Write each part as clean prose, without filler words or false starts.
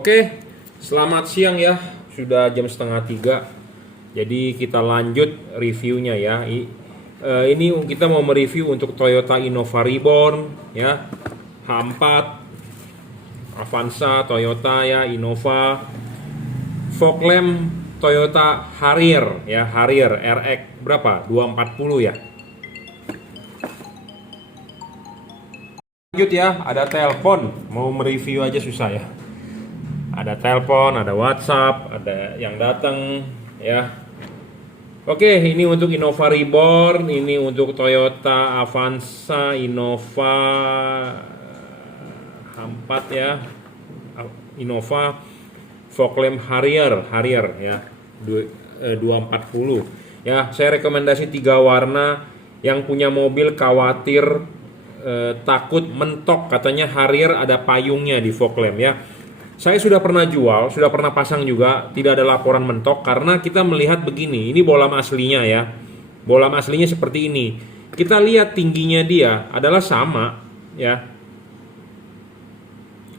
Oke, selamat siang ya. Sudah jam setengah tiga. Jadi kita lanjut reviewnya ya. Ini kita mau mereview untuk Toyota Innova Reborn ya, H4, Avanza, Toyota ya, Innova, fog lamp Toyota Harrier ya, Harrier RX berapa? 240 ya. Lanjut ya, ada telepon. Mau mereview aja susah ya. Ada telepon, ada WhatsApp, ada yang datang ya. Oke, ini untuk Innova Reborn, ini untuk Toyota Avanza, Innova H4 ya, Innova fog lamp Harrier ya, 240 ya. Saya rekomendasi 3 warna. Yang punya mobil khawatir takut mentok, katanya Harrier ada payungnya di fog lamp ya. Saya sudah pernah jual, sudah pernah pasang juga, tidak ada laporan mentok karena kita melihat begini. Ini bolam aslinya ya. Bolam aslinya seperti ini. Kita lihat tingginya dia adalah sama ya.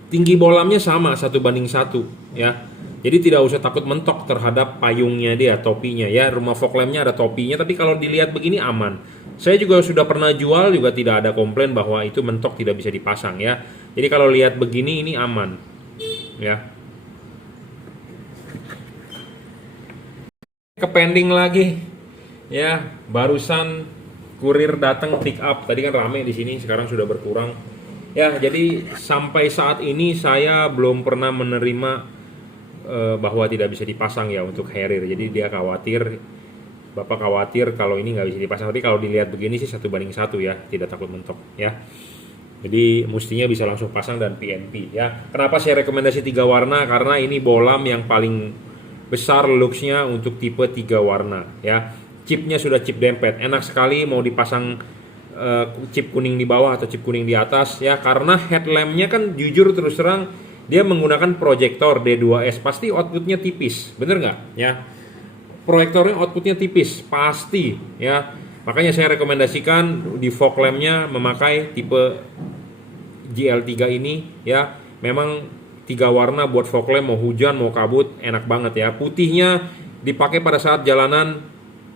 Tinggi bolamnya sama 1:1 ya. Jadi tidak usah takut mentok terhadap payungnya dia, topinya ya. Rumah fog lampnya ada topinya, tapi kalau dilihat begini aman. Saya juga sudah pernah jual, juga tidak ada komplain bahwa itu mentok tidak bisa dipasang ya. Jadi kalau lihat begini ini aman. Ya, ke pending lagi ya. Barusan kurir datang pick up, tadi kan rame di sini, sekarang sudah berkurang ya. Jadi sampai saat ini saya belum pernah menerima bahwa tidak bisa dipasang ya untuk Harrier. Jadi dia khawatir, bapak khawatir kalau ini nggak bisa dipasang. Tapi kalau dilihat begini sih 1:1 ya, tidak takut mentok ya. Jadi mestinya bisa langsung pasang dan PNP ya. Kenapa saya rekomendasi 3 warna? Karena ini bolam yang paling besar looksnya untuk tipe 3 warna ya. Chipnya sudah chip dempet, enak sekali mau dipasang chip kuning di bawah atau chip kuning di atas ya. Karena headlampnya kan jujur terus terang dia menggunakan proyektor D2S, pasti outputnya tipis, bener nggak ya? Proyektornya outputnya tipis pasti ya. Makanya saya rekomendasikan di fog lampnya memakai tipe GL3 ini ya. Memang 3 warna buat fog lamp, mau hujan mau kabut enak banget ya. Putihnya dipakai pada saat jalanan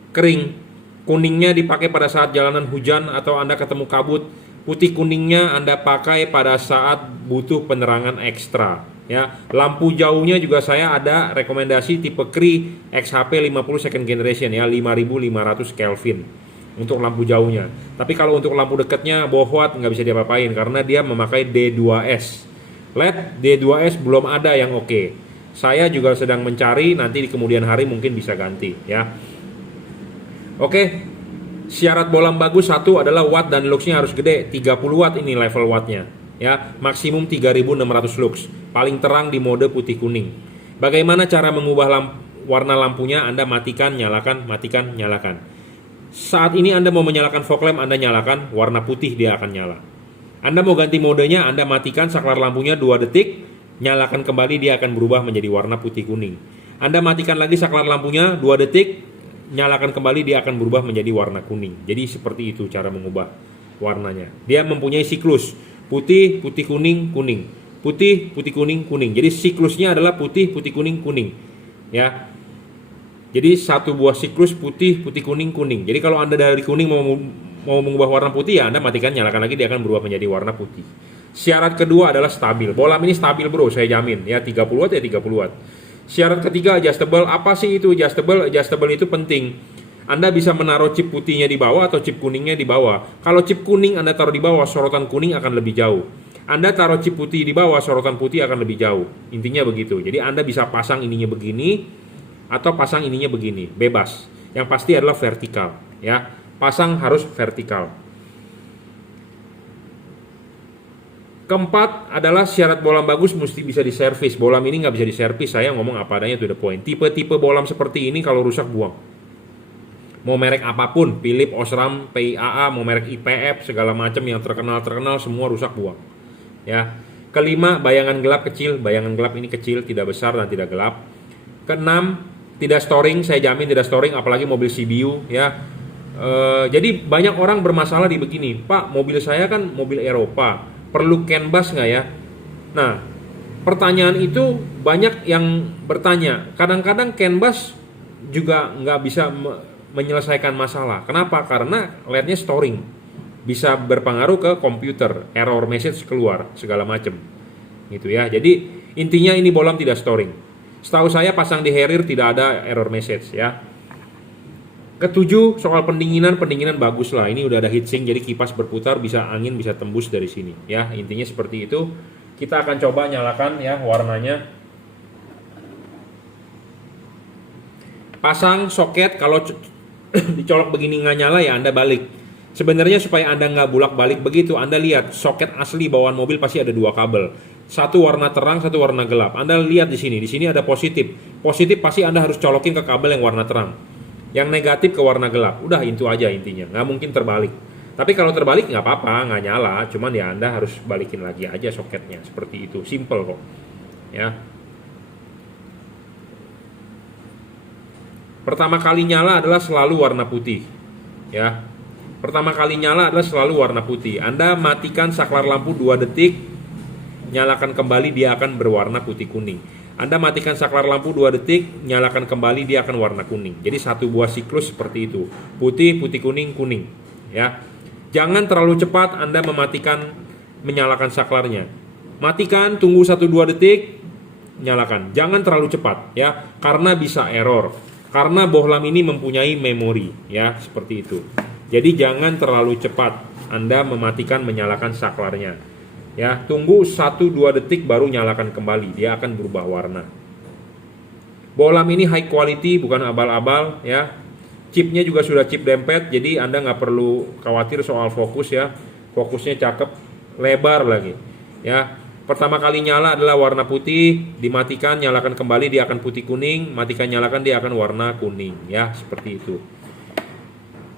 kering, kuningnya dipakai pada saat jalanan hujan atau Anda ketemu kabut. Putih kuningnya Anda pakai pada saat butuh penerangan ekstra ya. Lampu jauhnya juga saya ada rekomendasi tipe Cree XHP 50 second generation ya, 5500 Kelvin untuk lampu jauhnya. Tapi kalau untuk lampu dekatnya bohwat nggak bisa diapa-apain karena dia memakai D2S. LED D2S belum ada yang oke. Saya juga sedang mencari, nanti di kemudian hari mungkin bisa ganti ya. Oke. Syarat bolam bagus satu adalah watt dan luxnya harus gede, 30 watt ini level wattnya ya. Maksimum 3600 lux. Paling terang di mode putih kuning. Bagaimana cara mengubah warna lampunya? Anda matikan, nyalakan, matikan, nyalakan. Saat ini Anda mau menyalakan fog lamp, Anda nyalakan, warna putih dia akan nyala. Anda mau ganti modenya, Anda matikan saklar lampunya 2 detik, nyalakan kembali, dia akan berubah menjadi warna putih kuning. Anda matikan lagi saklar lampunya 2 detik, nyalakan kembali, dia akan berubah menjadi warna kuning. Jadi seperti itu cara mengubah warnanya. Dia mempunyai siklus putih, putih kuning, kuning, putih, putih kuning, kuning. Jadi siklusnya adalah putih, putih kuning, kuning ya. Jadi satu buah siklus putih, putih kuning, kuning. Jadi kalau Anda dari kuning mau mengubah warna putih ya Anda matikan, nyalakan lagi, dia akan berubah menjadi warna putih. Syarat kedua adalah stabil. Bolam ini stabil bro, saya jamin ya, 30 watt ya 30 watt. Syarat ketiga adjustable. Apa sih itu adjustable? Adjustable itu penting. Anda bisa menaruh chip putihnya di bawah atau chip kuningnya di bawah. Kalau chip kuning Anda taruh di bawah, sorotan kuning akan lebih jauh. Anda taruh chip putih di bawah, sorotan putih akan lebih jauh. Intinya begitu. Jadi Anda bisa pasang ininya begini atau pasang ininya begini, bebas. Yang pasti adalah vertikal ya. Pasang harus vertikal. Keempat adalah syarat bolam bagus mesti bisa diservis. Bolam ini nggak bisa diservis, saya ngomong apa adanya, to the point. Tipe-tipe bolam seperti ini kalau rusak buang. Mau merek apapun, Philips, Osram, PIAA, mau merek IPF, segala macam yang terkenal semua rusak buang. Ya. Kelima, bayangan gelap kecil. Bayangan gelap ini kecil, tidak besar dan tidak gelap. Keenam, tidak storing, saya jamin tidak storing, apalagi mobil CBU ya. Jadi banyak orang bermasalah di begini, Pak, mobil saya kan mobil Eropa, perlu CAN bus nggak ya? Nah, pertanyaan itu banyak yang bertanya. Kadang-kadang CAN bus juga nggak bisa menyelesaikan masalah. Kenapa? Karena LED-nya storing, bisa berpengaruh ke komputer, error message keluar segala macam, gitu ya. Jadi intinya ini bohlam tidak storing. Setahu saya pasang di Harrier tidak ada error message ya. Ketujuh, soal pendinginan bagus lah. Ini udah ada heatsink, jadi kipas berputar, bisa angin bisa tembus dari sini ya. Intinya seperti itu. Kita akan coba nyalakan ya warnanya. Pasang soket, kalau dicolok begini nggak nyala ya Anda balik. Sebenarnya supaya Anda nggak bolak-balik begitu, Anda lihat soket asli bawaan mobil pasti ada dua kabel. Satu warna terang, satu warna gelap. Anda lihat di sini ada positif. Positif pasti Anda harus colokin ke kabel yang warna terang. Yang negatif ke warna gelap. Udah itu aja intinya, nggak mungkin terbalik. Tapi kalau terbalik nggak apa-apa, nggak nyala. Cuman ya Anda harus balikin lagi aja soketnya. Seperti itu, simple kok. Ya. Pertama kali nyala adalah selalu warna putih. Ya. Pertama kali nyala adalah selalu warna putih. Anda matikan saklar lampu 2 detik, nyalakan kembali dia akan berwarna putih kuning. Anda matikan saklar lampu 2 detik, nyalakan kembali dia akan warna kuning. Jadi satu buah siklus seperti itu. Putih, putih kuning, kuning. Ya. Jangan terlalu cepat Anda menyalakan saklarnya. Matikan, tunggu 1-2 detik, nyalakan. Jangan terlalu cepat ya, karena bisa error. Karena bohlam ini mempunyai memori ya, seperti itu. Jadi jangan terlalu cepat Anda menyalakan saklarnya. Ya, tunggu 1-2 detik baru nyalakan kembali, dia akan berubah warna. Bohlam ini high quality, bukan abal-abal ya. Chipnya juga sudah chip dempet, jadi Anda nggak perlu khawatir soal fokus ya. Fokusnya cakep, lebar lagi. Ya, pertama kali nyala adalah warna putih, dimatikan, nyalakan kembali dia akan putih kuning, matikan nyalakan dia akan warna kuning ya, seperti itu.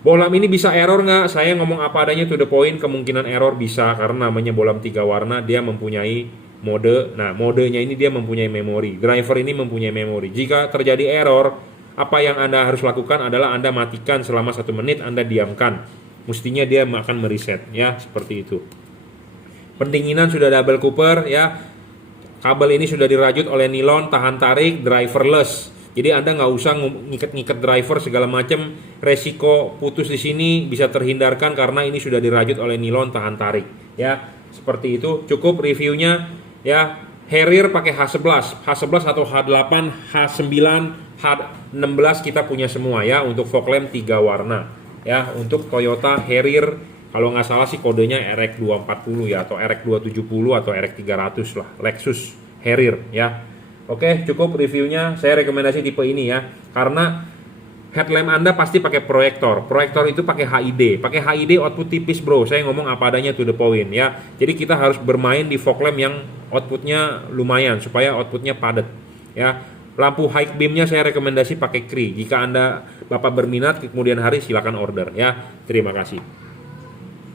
Bohlam ini bisa error nggak? Saya ngomong apa adanya to the point, kemungkinan error bisa karena namanya bohlam 3 warna, dia mempunyai mode. Nah, modenya ini dia mempunyai memori. Driver ini mempunyai memori. Jika terjadi error, apa yang Anda harus lakukan adalah Anda matikan selama 1 menit, Anda diamkan. Mestinya dia akan mereset ya, seperti itu. Pendinginan sudah double cooper ya. Kabel ini sudah dirajut oleh nilon, tahan tarik, driverless. Jadi Anda nggak usah ngikat-ngikat driver segala macam. Resiko putus di sini bisa terhindarkan karena ini sudah dirajut oleh nilon tahan tarik. Ya, seperti itu. Cukup reviewnya ya. Harrier pakai H11, H11 atau H8, H9, H16 kita punya semua ya. Untuk fog lamp 3 warna. Ya, untuk Toyota Harrier kalau nggak salah sih kodenya RX240 ya, atau RX270 atau RX300 lah. Lexus Harrier ya. Oke, cukup reviewnya. Saya rekomendasi tipe ini ya, karena headlamp Anda pasti pakai proyektor. Proyektor itu pakai HID. Pakai HID output tipis bro. Saya ngomong apa adanya to the point ya. Jadi kita harus bermain di fog lamp yang outputnya lumayan supaya outputnya padat ya. Lampu high beamnya saya rekomendasi pakai Cree. Jika Anda Bapak berminat kemudian hari silakan order ya. Terima kasih.